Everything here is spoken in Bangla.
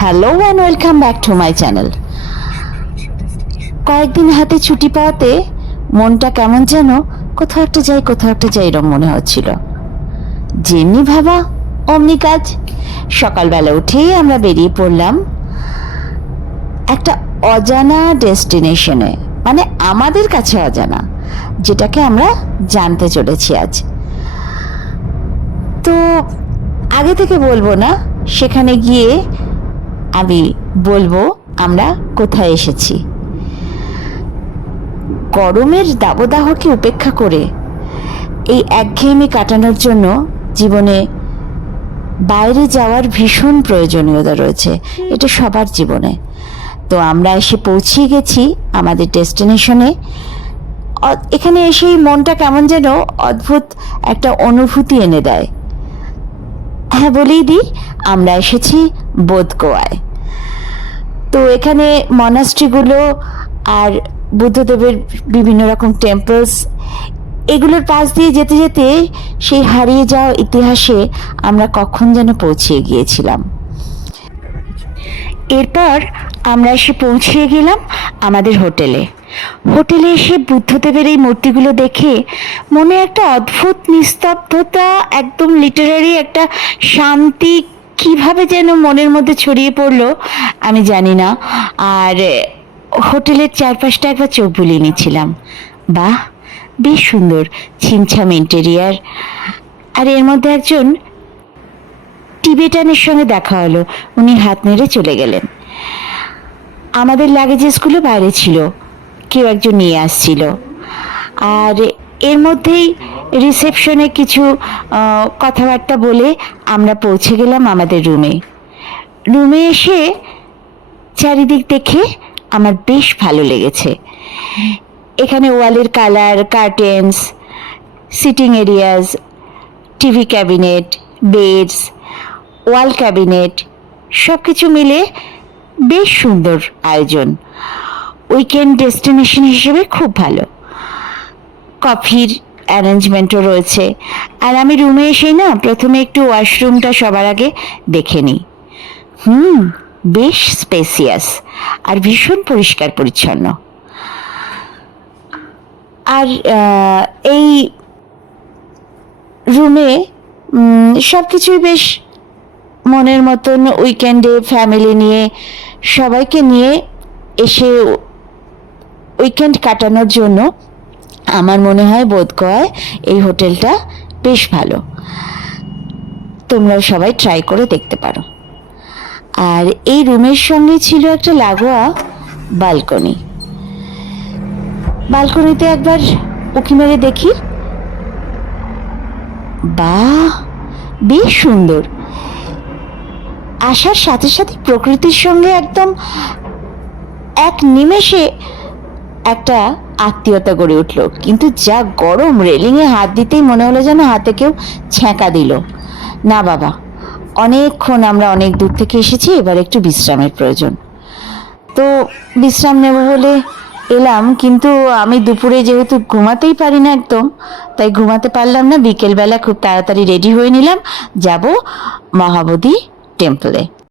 Hello and welcome back to my channel. কয়েকদিন হাতে ছুটি পাওয়াতে মনটা কেমন যেন কোথাও একটা যাই এরকম মনে হচ্ছিল। যেমনি ভাবা অমনি কাজ। সকালবেলা উঠেই আমরা বেরিয়ে পড়লাম একটা অজানা ডেস্টিনেশনে, মানে আমাদের কাছে অজানা, যেটাকে আমরা জানতে চলেছি আজ। তো আগে থেকে বলবো না, সেখানে গিয়ে আমি বলবো আমরা কোথায় এসেছি। গরমের দাবদাহকে উপেক্ষা করে এই একঘেয়েমি কাটানোর জন্য জীবনে বাইরে যাওয়ার ভীষণ প্রয়োজনীয়তা রয়েছে, এটা সবার জীবনে। তো আমরা এসে পৌঁছে গেছি আমাদের ডেস্টিনেশনে। এখানে এসেই মনটা কেমন যেন অদ্ভুত একটা অনুভূতি এনে দেয়। হ্যাঁ, বলেই দিই, আমরা এসেছি বোধগয়ায়। তো এখানে মনাস্ট্রিগুলো আর বুদ্ধদেবের বিভিন্ন রকম টেম্পলস, এগুলোর পাশ দিয়ে যেতে যেতে সেই হারিয়ে যাওয়া ইতিহাসে আমরা কখন যেন পৌঁছে গিয়েছিলাম। এরপর আমরা এসে পৌঁছে গেলাম আমাদের হোটেলে। হোটেলে এসে বুদ্ধদেবের এই মূর্তিগুলো দেখে মনে একটা অদ্ভুত নিস্তব্ধতা, একদম লিটারারি একটা শান্তি কিভাবে যেন মনের মধ্যে ছড়িয়ে পড়লো আমি জানি না। আর হোটেলের চারপাশটা একবার চোখ বুলিয়ে নিচ্ছিলাম। বাহ, বেশ সুন্দর ছিমছাম ইন্টেরিয়ার। আর এর মধ্যে একজন টিবেটানের সঙ্গে দেখা হলো, উনি হাত নেড়ে চলে গেলেন। আমাদের লাগেজেসগুলো বাইরে ছিল, কেউ একজন নিয়ে আসছিল। আর এর মধ্যেই রিসেপশনে কিছু কথাবার্তা বলে আমরা পৌঁছে গেলাম আমাদের রুমে এসে চারিদিক দেখে আমার বেশ ভালো লেগেছে। এখানে ওয়ালের colour, curtains, seating areas, TV cabinet, beds, wall cabinet সব কিছু মিলে বেশ সুন্দর আয়োজন। উইকেন্ড ডেস্টিনেশন হিসেবে খুব ভালো। কফির অ্যারেঞ্জমেন্টও রয়েছে। আর আমি রুমে এসেই না প্রথমে একটু ওয়াশরুমটা সবার আগে দেখে নিই। বেশ স্পেসিয়াস আর ভীষণ পরিষ্কার পরিচ্ছন্ন। আর এই রুমে সব কিছুই বেশ মনের মতন। উইকেন্ডে ফ্যামিলি নিয়ে, সবাইকে নিয়ে এসে উইকেন্ড কাটানোর জন্য আমার মনে হয় বোধগয়ায় এই হোটেলটা বেশ ভালো। তোমরাও সবাই ট্রাই করে দেখতে পারো। আর এই রুমের সঙ্গে ছিল একটা লাগোয়া বালকনিতে একবার উঁকি মেরে দেখি। বাহ, বেশ সুন্দর। আসার সাথে সাথে প্রকৃতির সঙ্গে একদম এক নিমেষে একটা আত্মীয়তা গড়ে উঠলো। কিন্তু যা গরম, রেলিংয়ে হাত দিতেই মনে হলো যেন হাতে কেউ ছ্যাঁকা দিল। না বাবা, অনেকক্ষণ আমরা অনেক দূর থেকে এসেছি, এবার একটু বিশ্রামের প্রয়োজন। তো বিশ্রাম নেব বলে এলাম, কিন্তু আমি দুপুরে যেহেতু ঘুমাতেই পারি না একদম, তাই ঘুমাতে পারলাম না। বিকেলবেলা খুব তাড়াতাড়ি রেডি হয়ে নিলাম, যাব মহাবোধি টেম্পলে।